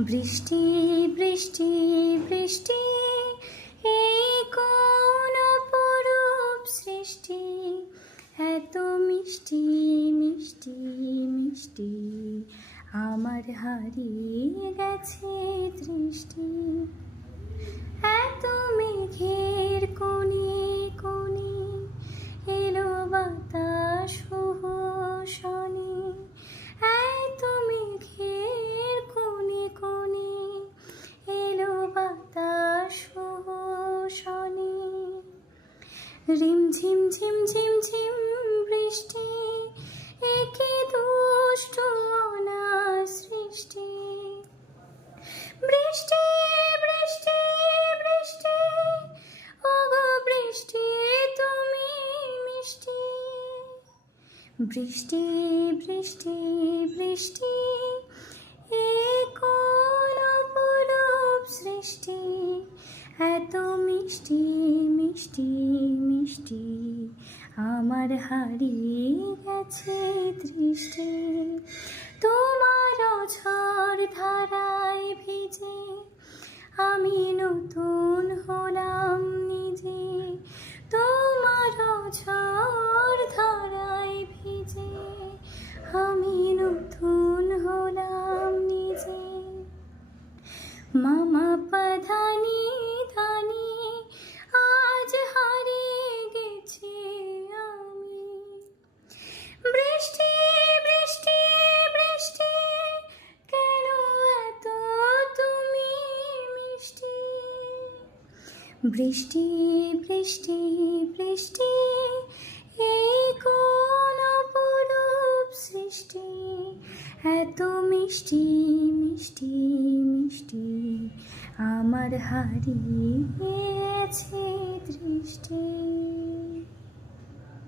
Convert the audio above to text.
বৃষ্টি বৃষ্টি বৃষ্টি এই কোন অপরূপ সৃষ্টি? এত মিষ্টি মিষ্টি মিষ্টি আমার হারিয়ে গেছে রিম ঝিম ঝিম ঝিম বৃষ্টি, একে দুষ্ট অনার সৃষ্টি। বৃষ্টি বৃষ্টি বৃষ্টি, ওগো বৃষ্টি তুমি মিষ্টি। বৃষ্টি বৃষ্টি বৃষ্টি, এ মিষ্টি মিষ্টি মিষ্টি, আমার হারিয়ে গেছে দৃষ্টি তোমার ঝড় ধারায় ভিজে আমি নতুন হলাম নিজে। তোমার ঝড় ধারায় ভিজে আমি নতুন বৃষ্টি বৃষ্টি বৃষ্টি এই কোন অপরূপ সৃষ্টি? এত মিষ্টি মিষ্টি মিষ্টি আমার হারিয়ে